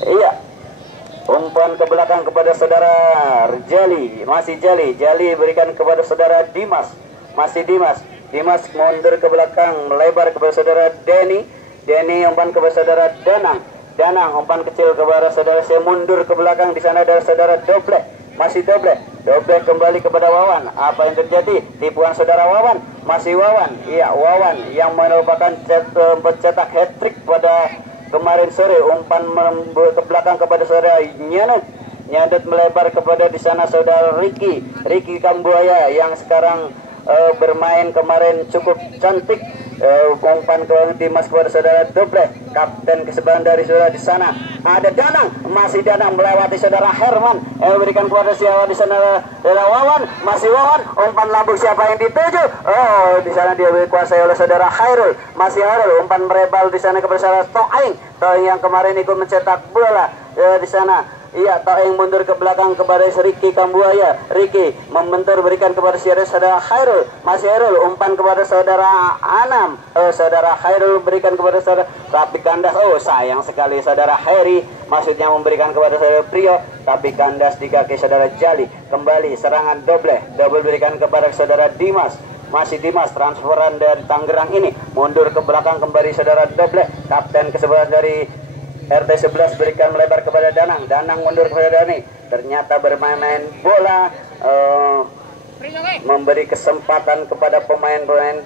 Iya, umpan ke belakang kepada saudara Jali, masih Jali berikan kepada saudara Dimas, masih Dimas mundur ke belakang, melebar kepada saudara Denny umpan kepada saudara Danang umpan kecil kepada saudara, saya mundur ke belakang, di sana ada saudara Doble, masih Doble kembali kepada Wawan. Apa yang terjadi? Tipuan saudara Wawan, masih Wawan, iya Wawan yang merupakan pencetak hat-trick pada kemarin sore. Umpan ke belakang kepada saudara Nyadut melebar kepada di sana saudara Ricky Kambuaya yang sekarang bermain kemarin cukup cantik. Umpan ke Dimas kepada saudara Doble, kapten kesebaran dari saudara. Di sana ada Danang, masih Danang melewati saudara Herman, berikan kepada siapa di sana saudara Wawan, masih Wawan, umpan lambung siapa yang dituju? Oh, di sana dia dikuasai oleh saudara Hairul, masih Hairul, umpan merebal di sana kepada saudara Toeng yang kemarin ikut mencetak bola di sana. Iya, Toeng mundur ke belakang kepada Ricky Kambuaya. Ricky membentur berikan kepada saudara Hairul, masih Hairul, umpan kepada saudara Anam. Saudara Hairul berikan kepada saudara, tapi kandas. Oh, sayang sekali saudara Heri, maksudnya memberikan kepada saudara Prio, tapi kandas di kaki saudara Jali. Kembali serangan double berikan kepada saudara Dimas. Masih Dimas, transferan dari Tangerang ini mundur ke belakang kembali saudara Doble, kapten kesebelas dari RT 11 berikan melebar kepada Danang mundur kepada Dani, ternyata bermain bola memberi kesempatan kepada pemain-pemain.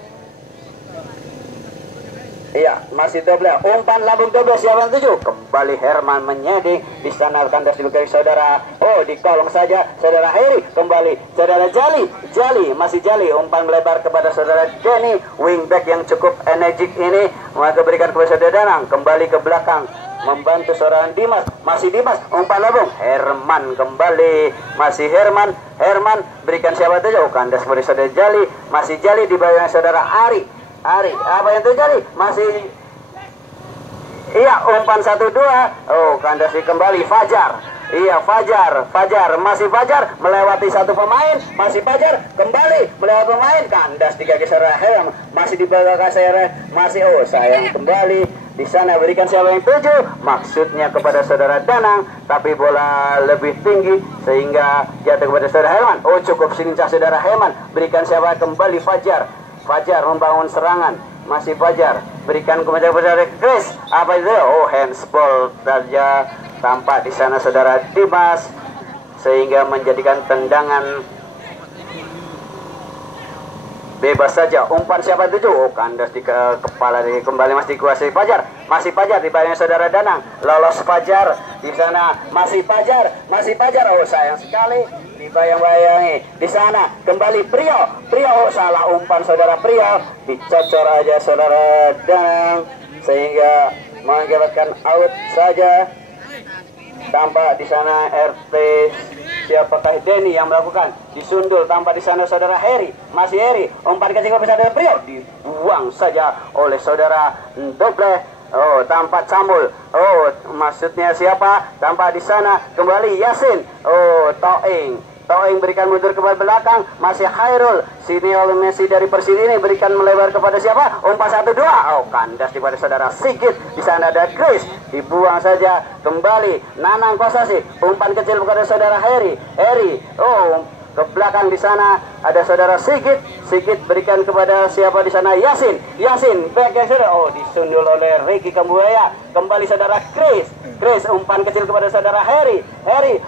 Iya, masih Doble, umpan lambung Doble, siapa yang tuju? Kembali Herman menyeding, di sana kandas diberikan saudara, oh di kolong saja saudara Heri, kembali saudara Jali, masih Jali, umpan melebar kepada saudara Denny, wingback yang cukup energik ini, maka berikan kepada saudara Danang, kembali ke belakang, membantu seorang Dimas, masih Dimas, umpan lambung, Herman kembali, masih Herman berikan siapa tuju? Kandas kepada saudara Jali, masih Jali di bawah saudara Ari, apa yang terjadi? Masih iya, umpan 1-2. Oh, kandas kembali Fajar. Iya, Fajar, masih Fajar melewati satu pemain, masih Fajar kembali melewati pemain, kandas di kaki saudara Helm, masih di belakang saya, masih oh sayang kembali di sana berikan siapa yang tuju? Maksudnya kepada saudara Danang, tapi bola lebih tinggi sehingga jatuh kepada saudara Helman. Oh, cukup lincah saudara Helman, berikan siapa? Kembali Fajar membangun serangan, masih Fajar berikan kepada saudara Chris. Apa itu? Oh, handsball saja tampak di sana saudara Dimas, sehingga menjadikan tendangan bebas saja. Umpan siapa itu? Oh, kandas di kepala kembali masih dikuasai Fajar, masih Fajar di bawahnya saudara Danang, lolos Fajar di sana, masih Fajar. Oh, sayang sekali dibayang-bayangi di sana kembali Prio, oh salah umpan saudara Prio, dicocor aja saudara Danang sehingga mengakibatkan out saja. Tampak di sana RT siapakah Denny yang melakukan, disundul tampak di sana saudara Heri, masih Heri, umpan kecil kepada saudara Prio, dibuang saja oleh saudara Doble. Oh, tampak Cambul. Oh, maksudnya siapa? Tampak di sana kembali Yasin. Oh, Toeng berikan mundur ke belakang, masih Hairul. Sini oleh Messi dari Persib ini berikan melebar kepada siapa? Umpan 1-2. Oh, kandas kepada saudara Sigit. Di sana ada Chris, dibuang saja kembali Nanang Kosasi. Umpan kecil kepada saudara Heri. Oh, ke belakang di sana ada saudara Sigit berikan kepada siapa di sana? Yasin back yang sudah. Oh, disundul oleh Ricky Kambuaya. Kembali saudara Chris umpan kecil kepada saudara Heri,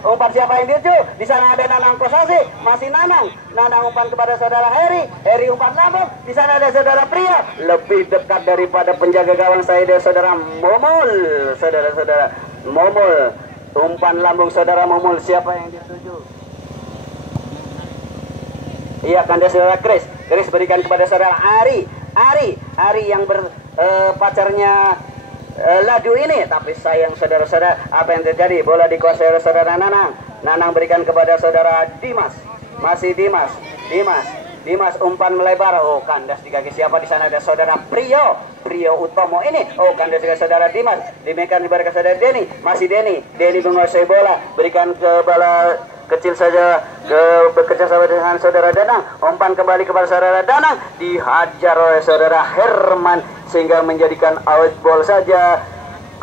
umpan siapa yang dituju? Di sana ada Nanang Kosasi, masih Nanang umpan kepada saudara Heri umpan lambung. Di sana ada saudara Pria, lebih dekat daripada penjaga gawang saya ada saudara Momol, saudara Momol. Umpan lambung saudara Momol, siapa yang dituju? Iya, kandas saudara Chris berikan kepada saudara Ari yang pacarnya Ladu ini, tapi sayang saudara-saudara, apa yang terjadi? Bola dikuasai oleh saudara Nanang berikan kepada saudara Dimas, masih Dimas umpan melebar. Oh, kandas di kaki siapa? Di sana ada saudara Prio Utomo ini. Oh, kandas dengan saudara Dimas, diberikan kepada saudara Denny, masih Denny menguasai bola, berikan ke bola kecil saja bekerja sama dengan saudara Danang. Umpan kembali kepada saudara Danang, dihajar oleh saudara Herman sehingga menjadikan out ball saja.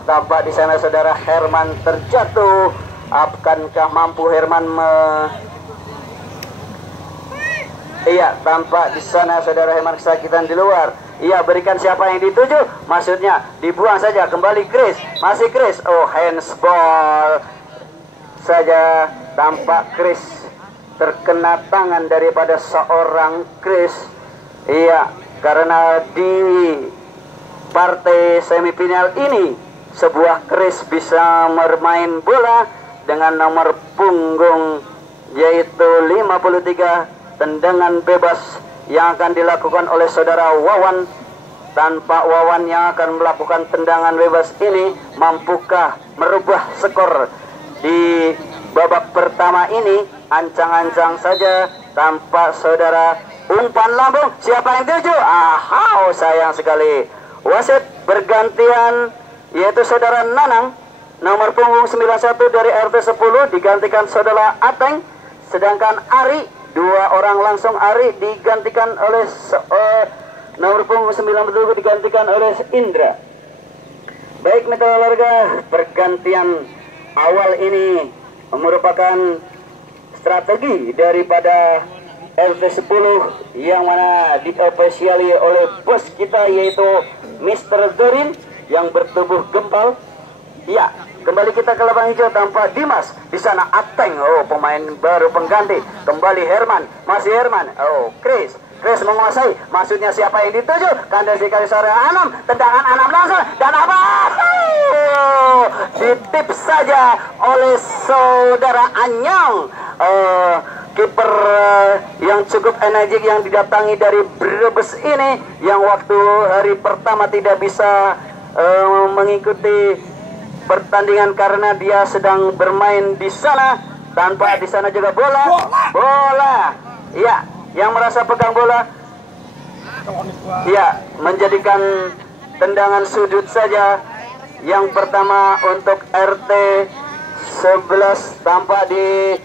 tampak di sana saudara Herman terjatuh. Akankah mampu Herman Iya, tampak di sana saudara Herman kesakitan di luar. Iya, berikan siapa yang dituju? Maksudnya dibuang saja. Kembali Chris, masih Chris. Oh, handsball saja. Tampak Chris terkena tangan daripada seorang Chris. Iya, karena di partai semifinal ini sebuah Chris bisa bermain bola dengan nomor punggung yaitu 53. Tendangan bebas yang akan dilakukan oleh saudara Wawan. Tanpa Wawan yang akan melakukan tendangan bebas ini, mampukah merubah skor di babak pertama ini? Ancang-ancang saja. Tanpa saudara umpan lambung. Siapa yang tuju? Sayang sekali. Wasit bergantian, yaitu saudara Nanang, nomor punggung 91 dari RT 10 digantikan saudara Ateng. Sedangkan Ari, 2 orang langsung Ari digantikan oleh nomor punggung 97 digantikan oleh Indra. Baik mitra olahraga, pergantian awal ini merupakan strategi daripada RT 10 yang mana diofisiali oleh bos kita yaitu Mr. Dorin yang bertubuh gempal. Ya, kembali kita ke lapangan hijau tanpa Dimas. Di sana Ateng, pemain baru pengganti. Kembali Herman, masih Herman. Chris menguasai. Maksudnya siapa yang dituju? Kandas dikali sore Anam, tendangan Anam langsung dan apa? Ditip saja oleh saudara Anyang. Kiper yang cukup energik yang didatangi dari Brebes ini, yang waktu hari pertama tidak bisa mengikuti pertandingan karena dia sedang bermain di sana. Tanpa di sana juga bola. Ya, yang merasa pegang bola, ya, menjadikan tendangan sudut saja. Yang pertama untuk RT 11 tampak dihadapi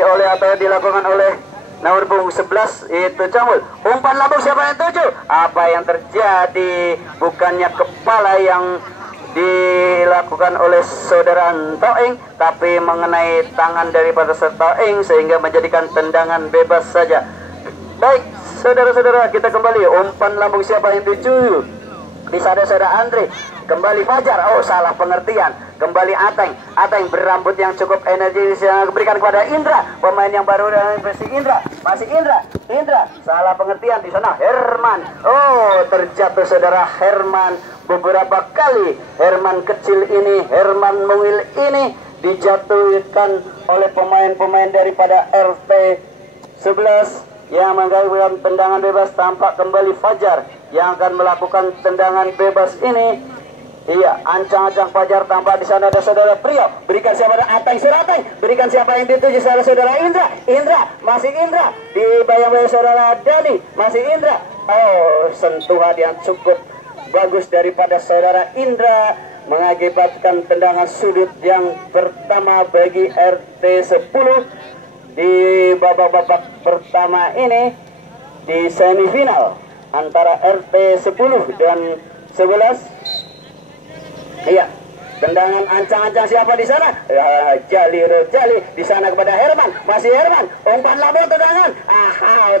oleh atau dilakukan oleh nomor punggung 11 itu Camul. Umpan lambung siapa yang tuju? Apa yang terjadi? Bukannya kepala yang dilakukan oleh saudara Toeng, tapi mengenai tangan daripada Toeng sehingga menjadikan tendangan bebas saja. Baik, saudara-saudara, kita kembali. Umpan lambung siapa yang tuju? Di sana saudara Andre. Kembali Fajar. Salah pengertian. Kembali Ateng berambut yang cukup energi yang diberikan kepada Indra, pemain yang baru dan versi Indra. Masih Indra. Salah pengertian di sana Herman. Terjatuh saudara Herman beberapa kali. Herman kecil ini, Herman Mungil ini dijatuhkan oleh pemain-pemain daripada RT 11 yang menggagalkan tendangan bebas. Tampak kembali Fajar yang akan melakukan tendangan bebas ini. Iya, ancang-ancang Fajar. Tampak di sana ada saudara Priyo. Berikan siapa? Ateng. Berikan siapa yang dituju? Saudara Indra. Masih Indra. Dibayang-bayang saudara Dani. Masih Indra. Sentuhan yang cukup bagus daripada saudara Indra mengakibatkan tendangan sudut yang pertama bagi RT 10 di babak pertama ini di semifinal antara RT 10 dan 11. Iya, tendangan ancang-ancang siapa di sana? Jali di sana kepada Herman. Masih Herman. Umpan lambung tendangan.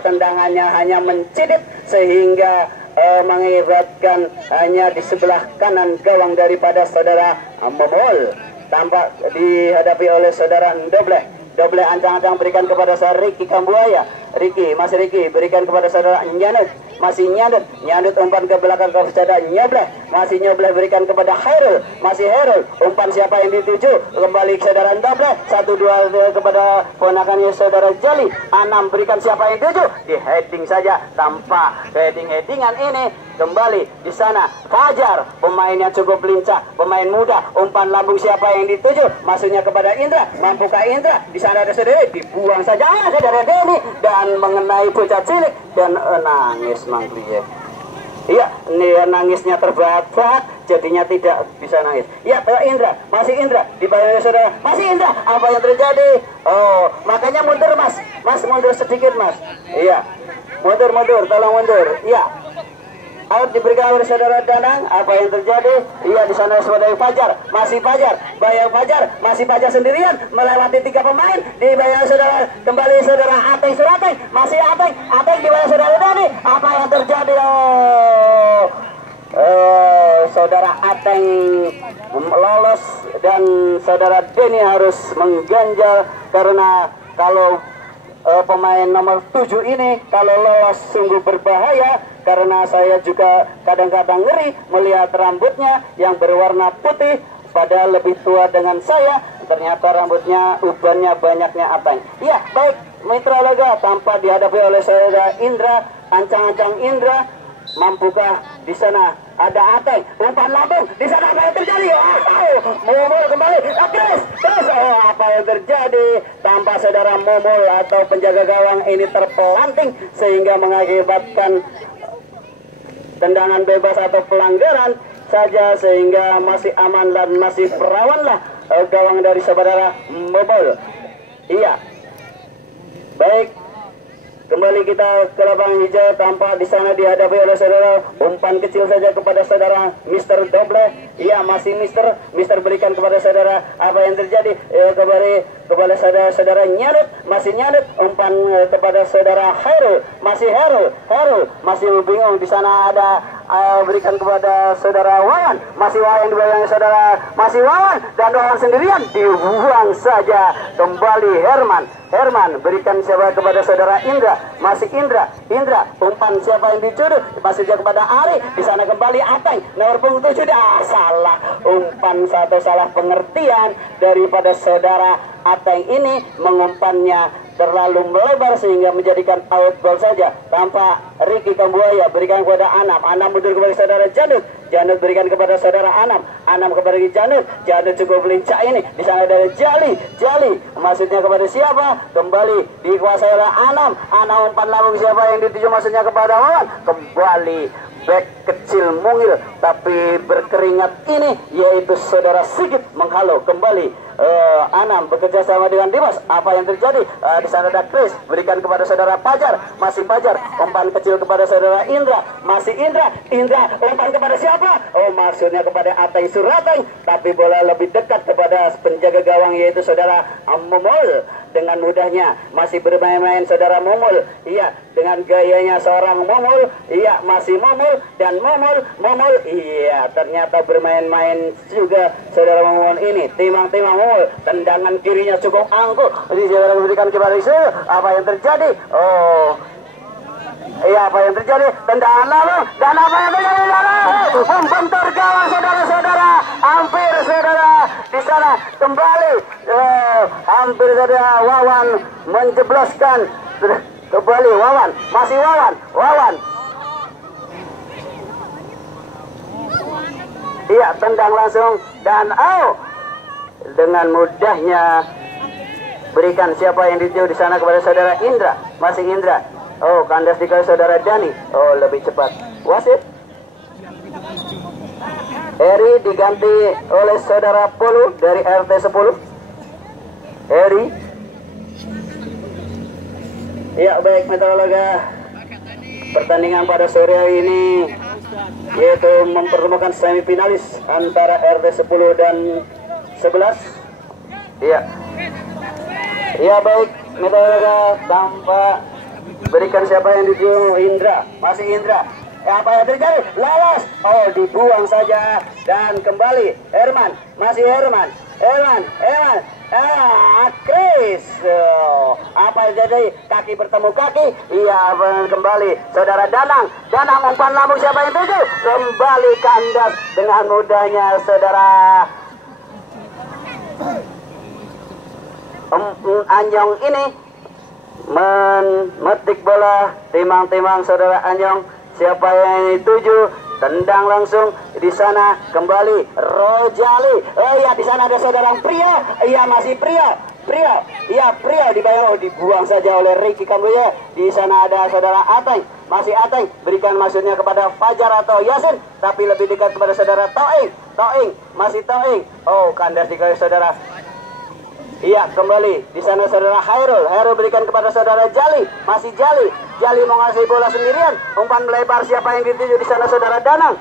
Tendangannya hanya mencidit sehingga mengibatkan hanya di sebelah kanan gawang daripada saudara Momol. Tampak dihadapi oleh saudara Doble ancang-ancang berikan kepada saudara Ricky Kambuaya. Masih Ricky berikan kepada saudara Nyanut. Masih Nyandut umpan ke belakang ke saudara Nyobleh. Masih Nyobleh berikan kepada Hairul. Masih Hairul. Umpan siapa yang dituju? Kembali ke saudara Doble. 1-2 kepada ponakannya saudara Jali. Anam berikan siapa yang dituju? Di heading saja tanpa headingan ini. Kembali di sana Fajar, pemain yang cukup lincah, pemain muda. Umpan lambung siapa yang dituju? Maksudnya kepada Indra. Mampukah Indra? Di sana ada saudara, dibuang saja saudara Deni dan mengenai bocah cilik dan nangis Mangkliye. Iya, ini nangisnya terbatas, jadinya tidak bisa nangis. Ya, Indra, masih Indra, dibayar saudara, masih Indra. Apa yang terjadi? Makanya mundur Mas mundur sedikit Mas. Iya, mundur, tolong mundur. Iya. out diberikan oleh saudara Danang. Apa yang terjadi? Iya, di sana saudara Fajar, masih Fajar, Bayang Fajar, masih Fajar sendirian melewati 3 pemain. Di bayang saudara kembali saudara Ateng Surateng, masih Ateng di bayang saudara Dani. Apa yang terjadi? Saudara Ateng lolos dan saudara Denny harus mengganjal karena kalau pemain nomor 7 ini kalau lolos sungguh berbahaya, karena saya juga kadang-kadang ngeri melihat rambutnya yang berwarna putih, padahal lebih tua dengan saya, ternyata rambutnya ubannya banyaknya Ateng. Iya, baik Mitra Laga tanpa dihadapi oleh saudara Indra, ancang-ancang Indra. Mampukah di sana ada Ateng, umpan lambung di sana, apa yang terjadi? Momol kembali, terus apa yang terjadi? Tanpa saudara Momol atau penjaga gawang ini terpelanting sehingga mengakibatkan tendangan bebas atau pelanggaran saja, sehingga masih aman dan masih perawanlah gawang dari saudara Momol. Iya, baik. Kembali kita ke lapangan hijau, tanpa di sana dihadapi oleh saudara umpan kecil saja kepada saudara Mister Doble. Iya, masih Mister berikan kepada saudara. Apa yang terjadi? Kembali kepada saudara Nyadut, masih Nyadut umpan kepada saudara Heru, masih Heru masih bingung. Di sana ada berikan kepada saudara Wawan, masih Wawan yang dibayangi saudara, masih Wawan dan Wawan sendirian dibuang saja. Kembali Herman berikan siapa kepada saudara Indra, masih Indra umpan siapa yang dicuri, masih dia kepada Ari. Di sana kembali Ateng nomor punggung 7, salah umpan, satu salah pengertian daripada saudara Ateng ini, mengumpannya terlalu melebar sehingga menjadikan out ball saja. Tanpa Ricky Kambuaya berikan kepada Anam mundur kepada saudara Janut berikan kepada saudara Anam kepada Janut cukup lincah ini. Di sana ada Jali maksudnya kepada siapa? Kembali dikuasai oleh Anam umpan lambung siapa yang dituju, maksudnya kepada Wawan. Kembali back kecil mungil tapi berkeringat ini, yaitu saudara Sigit menghalau kembali. Anam bekerja sama dengan Dimas. Apa yang terjadi? Di sana ada Chris berikan kepada saudara Fajar, masih Fajar umpan kecil kepada saudara Indra, masih Indra umpan kepada siapa? Maksudnya kepada Ateng Surateng, tapi bola lebih dekat kepada penjaga gawang yaitu saudara Momol. Dengan mudahnya masih bermain-main saudara Momol. Iya, dengan gayanya seorang Momol. Iya, masih Momol dan Momol. Iya, ternyata bermain-main juga saudara Momol ini. Timang-timang Momol. Tendangan kirinya cukup angkuh. Jadi saudara berikan kepada Isu. Apa yang terjadi? Iya, apa yang terjadi? Tendangan lambung dan apa yang terjadi? Membentur gawang saudara-saudara. Hampir saudara di sana kembali. Hampir saja Wawan menjebloskan. Kembali Wawan, masih Wawan. Iya, tendang langsung dan dengan mudahnya berikan siapa yang dituju di sana kepada saudara Indra, masih Indra. Kandas dikali saudara Dani. Lebih cepat. Wasit Eri diganti oleh saudara Polu dari RT 10. Eri. Ya, baik Meteorologa. Pertandingan pada sore hari ini yaitu mempertemukan semifinalis antara RT 10 dan 11. Iya. Iya, baik Meteorologa, tanpa berikan siapa yang dituju? Indra, masih Indra. Apa yang terjadi? Lolos. Dibuang saja dan kembali Herman, masih Herman. Chris. Apa yang jadi? Kaki bertemu kaki. Iya, kembali saudara Danang umpan lambung siapa yang tuju? Kembali kandas dengan mudahnya saudara Anjong ini memetik bola. Timang-timang saudara Anjong, siapa yang dituju? Tendang langsung di sana kembali Rojali. Iya, di sana ada saudara Pria. Iya, masih Pria. Iya, Pria dibuang saja oleh Ricky Kambuaya. Di sana ada saudara Ateng, masih Ateng berikan maksudnya kepada Fajar atau Yasin, tapi lebih dekat kepada saudara Toing, masih Toing. Kandas dikali saudara Iya, kembali di sana saudara Hairul. Hairul berikan kepada saudara Jali. Masih Jali. Jali mau ngasih bola sendirian. Umpan melebar, siapa yang dituju di sana saudara Danang?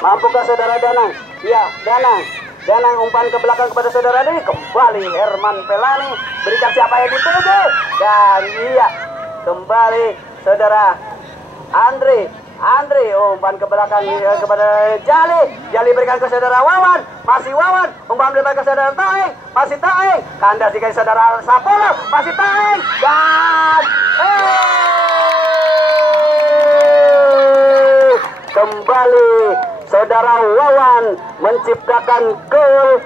Mampukah saudara Danang? Iya, Danang. Danang umpan ke belakang kepada saudara Deni. Kembali Herman Pelani. Berikan siapa yang dituju. Dan iya, kembali saudara Andre. Umpan ke belakang kepada Jali. Jali berikan ke saudara Wawan. Masih Wawan. Umpan melebar ke saudara Taeng. Masih Taeng. Kandas dikasih saudara Sapolo. Masih Taeng. Dan kembali saudara Wawan menciptakan gol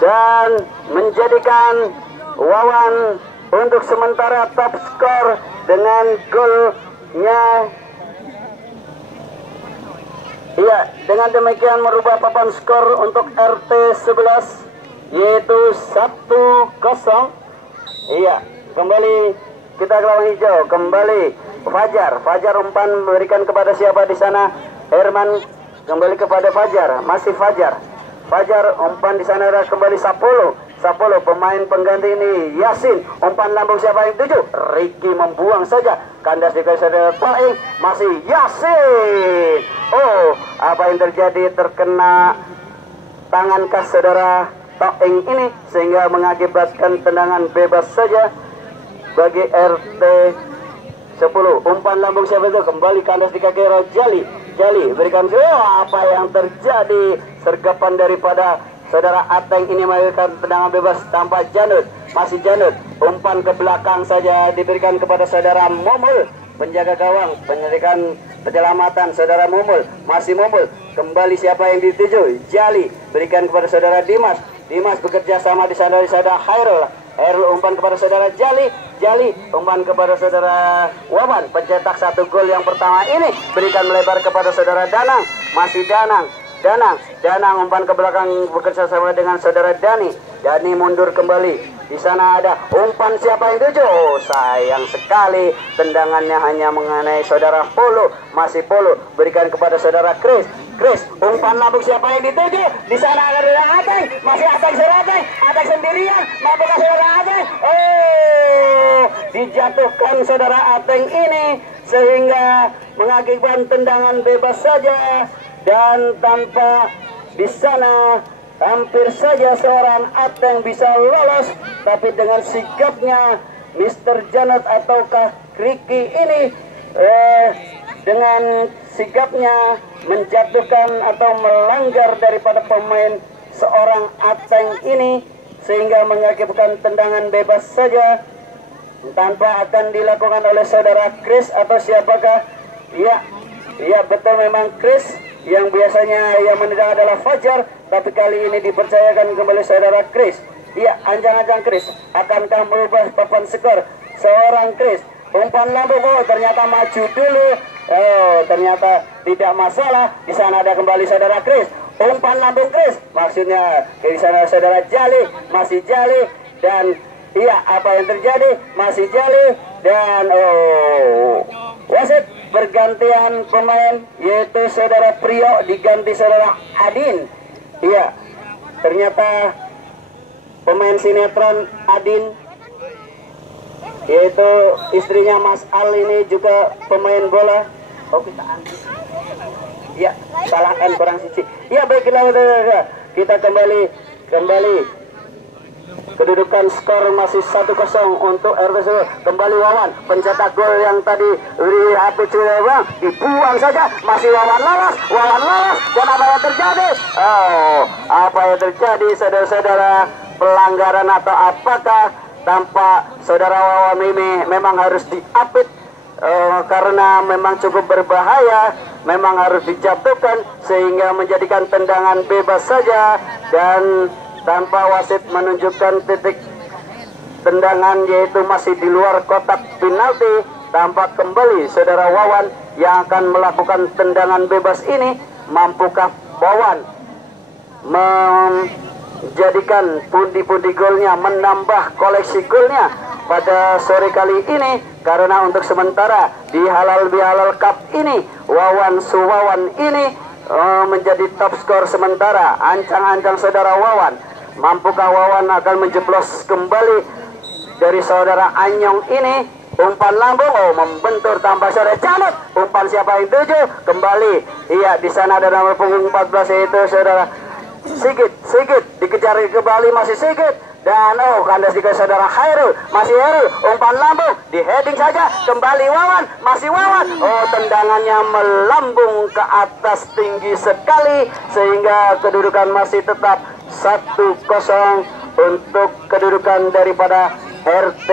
dan menjadikan Wawan untuk sementara top skor dengan golnya. Iya, dengan demikian merubah papan skor untuk RT 11 yaitu 1-0. Iya, kembali kita ke lawan hijau. Kembali Fajar umpan memberikan kepada siapa di sana? Herman kembali kepada Fajar, masih Fajar umpan di sana ada kembali Sapolo pemain pengganti ini Yasin, umpan lambung siapa yang tuju? Ricky membuang saja, kandas dikasih saudara Toeng, masih Yasin. Oh, apa yang terjadi? Terkena tangan kas saudara Toeng ini sehingga mengakibatkan tendangan bebas saja bagi RT 10. Umpan lambung siapa itu? Kembali kandas di kaki Jali berikan. Apa yang terjadi? Sergapan daripada saudara Ateng ini memberikan tendangan bebas tanpa Janut. Masih Janut. Umpan ke belakang saja diberikan kepada saudara Momul. Penjaga gawang. Memberikan penyelamatan saudara Momul. Masih Momul. Kembali siapa yang dituju? Jali. Berikan kepada saudara Dimas. Dimas bekerja sama di sana di saudara Hairul umpan kepada saudara Jali umpan kepada saudara Wawan, pencetak 1 gol yang pertama ini. Berikan melebar kepada saudara Danang. Masih Danang umpan ke belakang bekerja sama dengan saudara Dani mundur kembali. Di sana ada umpan siapa yang tuju? Oh, sayang sekali tendangannya hanya mengenai saudara Polo. Masih Polo berikan kepada saudara Chris, umpan lambung siapa yang dituju? Di sana ada Ateng, masih Ateng sendirian, mampukah saudara Ateng? Oh, dijatuhkan saudara Ateng ini sehingga mengakibatkan tendangan bebas saja dan tanpa di sana hampir saja seorang Ateng bisa lolos, tapi dengan sigapnya Mr. Janot ataukah Ricky ini dengan sigapnya menjatuhkan atau melanggar daripada pemain seorang Ateng ini sehingga mengakibatkan tendangan bebas saja tanpa akan dilakukan oleh saudara Chris atau siapakah? Iya betul, memang Chris. Yang biasanya yang menendang adalah Fajar, tapi kali ini dipercayakan kembali saudara Chris. Iya, anjang-anjang Chris. Akankah merubah papan skor seorang Chris? Umpan lambung, oh ternyata maju dulu. Oh, ternyata tidak masalah. Di sana ada kembali saudara Chris. Umpan lambung Chris. Maksudnya di sana saudara Jali, masih Jali dan iya, apa yang terjadi? Masih Jali dan wasit pergantian pemain yaitu saudara Priyo diganti saudara Adin. Iya, ternyata pemain sinetron Adin yaitu istrinya Mas Al ini juga pemain bola. Oh, kita anti. Ya, salah kurang siji. Ya, baiklah kita kembali kedudukan skor masih 1-0 untuk RT10. Kembali Wawan, pencetak gol yang tadi di HP Cilewang dibuang saja. Masih Wawan lolos dan apa yang terjadi? Oh, apa yang terjadi saudara-saudara? Pelanggaran atau apakah? Tampak saudara Wawan ini memang harus diapit karena memang cukup berbahaya, memang harus dijatuhkan sehingga menjadikan tendangan bebas saja dan tanpa wasit menunjukkan titik tendangan yaitu masih di luar kotak penalti. Tampak kembali saudara Wawan yang akan melakukan tendangan bebas ini. Mampukah Wawan menjadikan pundi-pundi golnya, menambah koleksi golnya pada sore kali ini? Karena untuk sementara di Halal Bihalal Cup ini Wawan Suwawan ini menjadi top skor sementara. Ancang-ancang saudara Wawan Mampukah Wawan akan menjeplos kembali dari saudara Anyong ini? Umpan lambung, oh membentur tanpa saudara Janut. Umpan siapa yang tuju? Kembali. Iya, di sana ada nomor punggung 14 yaitu saudara Sigit dikejar kembali, masih Sigit. Dan oh, kandas di saudara Hairul, masih Hairul. Umpan lambung, di heading saja. Kembali Wawan, masih Wawan. Oh, tendangannya melambung ke atas tinggi sekali sehingga kedudukan masih tetap 1-0 untuk kedudukan daripada RT